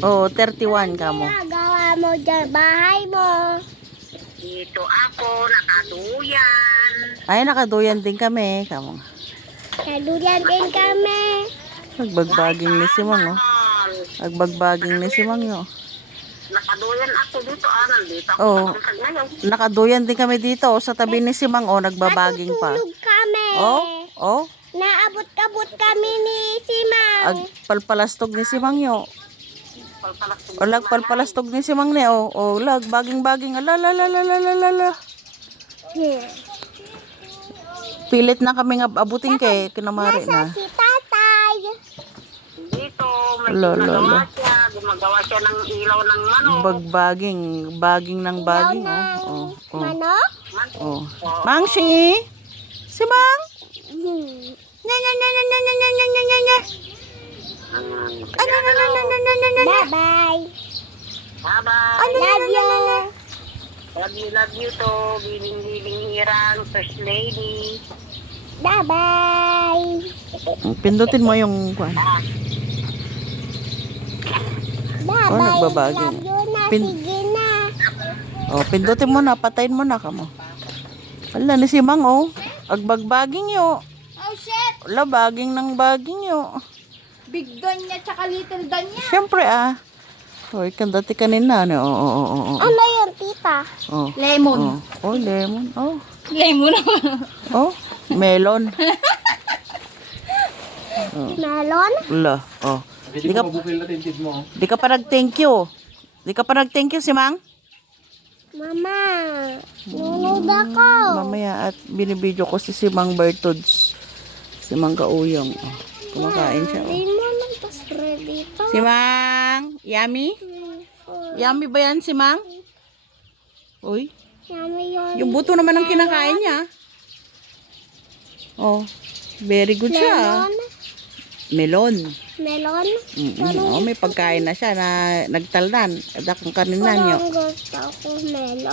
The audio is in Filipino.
Oh, 31 ka mo. Ginagawa mo dyan, bahay mo. Dito ako, nakaduyan. Ay, nakaduyan din kami. Kamo. Naduyan din kami. Nagbagbaging ni si Mang, oh. Mahal. Nagbagbaging ni si Mang, oh. Nakaduyan ako dito, nandito ako Oh. sa ngayon. Nakaduyan din kami dito, oh, sa tabi ni si Mang, oh. Nagbabaging pa. Natutulog kami. Oh, oh. Naabot-kabot kami ni Simang. Agpalpalastog ni si Mang, yo. Palpalas- O, lagpalpalastog ni si Mang, ne, oh. Oh, lag, baging-baging. Ala. Pilit na kami nga abutin kay kinamari Nasa na. si tatay. Dito, may Ala. ginagawa siya. Gumagawa siya ng ilaw ng manok. Baging ng baging, oh. Oh, Manok? oh. Mangshi! Si Mang! Hmm. Nya. Bye-bye. Bye-bye. Love you. Love you to. Biling hirang, first lady. Bye-bye. Pindutin mo yung kwan. Bye-bye. nagbabaging. Love you na. Pin- Sige na. Oh, pindutin mo na, patayin mo na kamo. Wala ni si Mang, oh. Agbagbaging yo. Oh, shit. Wala, baging ng baging yo. Big gun niya tsaka little gun niya. Siyempre, ah. Hoy, kan dati kanina, no? Oh. Ano yun, tita? Oh. Lemon. Oh, lemon. Oh. Lemon. Oh, melon. Melon? Wala. Oh. Di ka pa nag-thank you. Di ka pa nag-thank you si Mang? Mama, nunod ako. Mamaya at binibidyo ko si Mang Bertods. Si Mang Kauyong. Oh, kumakain siya. Oh. Lemon ang pasre dito. Si Mang, yummy? Yummy ba yan si Mang? Uy, Yummy yun. yung buto naman ang kinakain niya. Oh, very good siya. Lemon? Melon. Melon? Oh, may pagkain na siya na nagtaldan. Adakang kanina niyo. Parang gusto ko melon.